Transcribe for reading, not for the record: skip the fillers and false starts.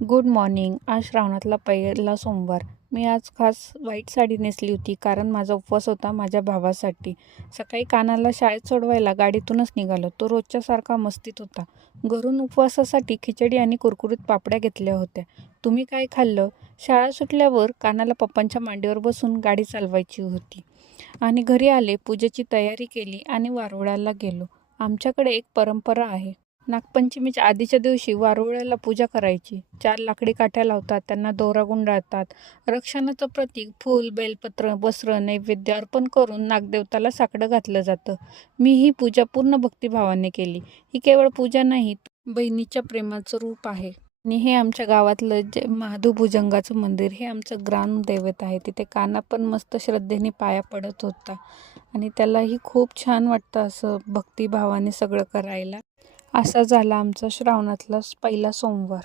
Good morning. आज श्रावणातला पहिला सोमवार. मी आज खास व्हाईट साडी नेसली होती कारण माझा उपवास होता माझ्या भावासाठी. सकाळी कानाला शाळेत सोडवायला गाडीतूनच निघालो. तो रोजच्या सारखा मस्तीत होता. घरून उपवासासाठी खिचडी आणि कुरकुरीत पापड्या घेतल्या होत्या. तुम्ही काय खाल्लं? शाळा सुटल्यावर कानाला पप्पांच्या मांडीवर बसून गाडी चालवायची होती आणि घरी आले, पूजेची तयारी केली आणि वारुळाला गेलो. आमच्याकडे एक परंपरा आहे. नागपंचमीच्या आधीच्या दिवशी वारुळाला पूजा करायची. 4 लाकडी काठ्या लावतात, त्यांना दोरा गुंडाळतात. रक्षणाचं प्रतीक फूल, बेलपत्र, वस्त्र, नैवेद्य अर्पण करून नागदेवताला साकडं घातलं जातं. मी ही पूजा पूर्ण भक्तिभावाने केली. ही केवळ पूजा नाही, बहिणीच्या प्रेमाचं रूप आहे. आणि हे आमच्या गावातलं महादेव भुजंगाचं मंदिर, हे आमचं ग्रामदैवत आहे. तिथे काना पण मस्त श्रद्धेने पाया पडत होता आणि त्यालाही खूप छान वाटतं असं भक्तिभावाने सगळं करायला. असा झाला आमचा श्रावणातला पहिला सोमवार.